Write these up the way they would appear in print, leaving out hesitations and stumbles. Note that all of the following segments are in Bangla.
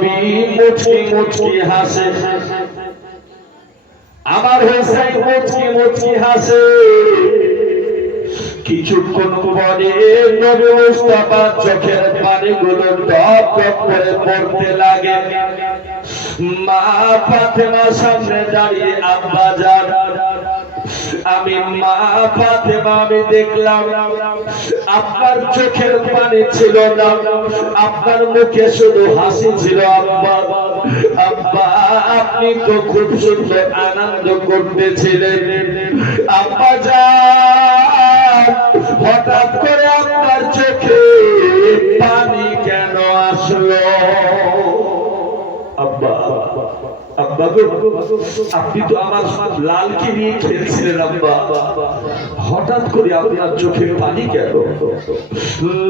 নবী মুচকি মুচকি হাসে, আমার হোসেন মুচকি মুচকি হাসে। কিছুক্ষণ পরে নবী মুস্তাফার চোখের পানিগুলো টপ টপ করে পড়তে লাগে। মা ফাতেমার সামনে দাঁড়িয়ে আব্বা জান, আমি মা ফাতেমা আমি দেখলাম আপনার চোখের পানি ছিল না, আপনার মুখে শুধু হাসি ছিল। আব্বা আব্বা আপনি তো খুব সুন্দর আনন্দ করতেছিলেন। আব্বা জান হঠাৎ করে আপনার চোখে পানি কেন আসলো? আব্বা আব্বা আপনি তো আমার লালকে নিয়ে খেলছিলেন আব্বা, হঠাৎ করে আপনার চোখে পানি কেন?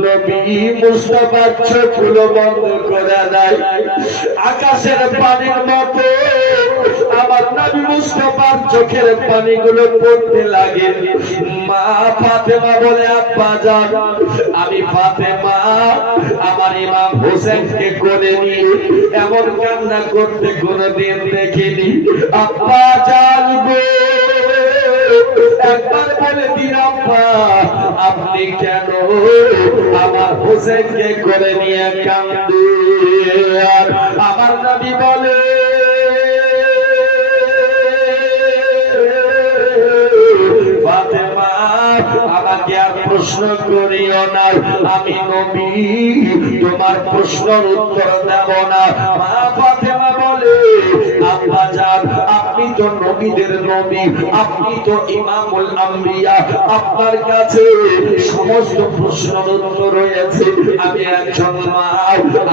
নবী মুস্তাফার চোখগুলো বন্ধ করে দেয়, আকাশের পানির মতো আমার নবী মুস্তাফার চোখের পানিগুলো পড়তে লাগে। মা ফাতেমা বলে আব্বা জান আমি ফাতেমা আমার ইমাম হোসেনকে কোলে নিয়ে এমন কান্না করতে কোনদিন দেখিনি। আব্বা জান গো একবার বলে দিন আব্বা আপনি কেন আমার হোসেনকে কোলে নিয়ে কান্দেন? আমার নবী বলে ফাতেমা আমাকে আর প্রশ্ন করিও না, আমি নবী তোমার প্রশ্নের উত্তর দেব না। মা ফাতেমা বলে আব্বা জান আপনি তো নবীদের নবী, আপনি তো ইমামুল আম্বিয়া, আপনার কাছে সমস্ত প্রশ্নের উত্তর রয়েছে। আমি একজন মা,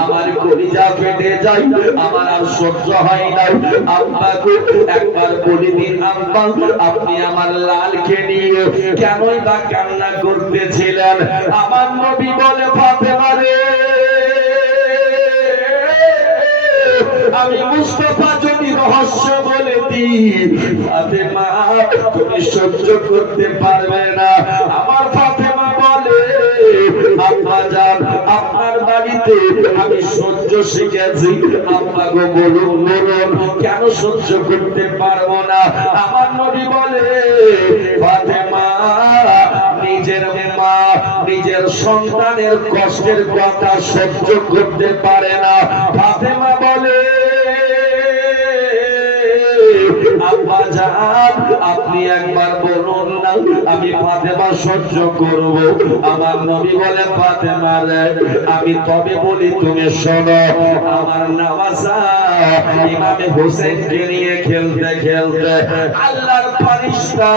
আমার কলিজা ফেটে যায়, আমার আর সহ্য হয় না। আব্বাকে একবার বলে দিন আব্বা আপনি আমার লালকে নিয়ে কেনই বা কান্না করতেছিলেন? আমার নবী বলে ফাতেমা রে আমি মুস্তাফা যদি রহস্য বলে দিই ফাতেমা তুমি সহ্য করতে পারবে না। আমার ফাতেমা বলে আব্বা জান আপনার বাড়িতে আমি সহ্য শিখেছি, আব্বা গো বলুন বলুন কেন সহ্য করতে পারবো না? আমার নবী বলে ফাতেমা নিজের মা নিজের সন্তানের কষ্টের কথা সহ্য করতে পারে না। ফাতেমা বলে আব্বা জান আপনি একবার বলুন না আমি ফাতেমা সহ্য করব। আমার নবী বলে ফাতেমা রে আমি তবে বলি তুমি শোনো। আমার নামাজা ইমাম হোসেনকে নিয়ে খেলতে খেলতে আল্লাহর ফেরেশতা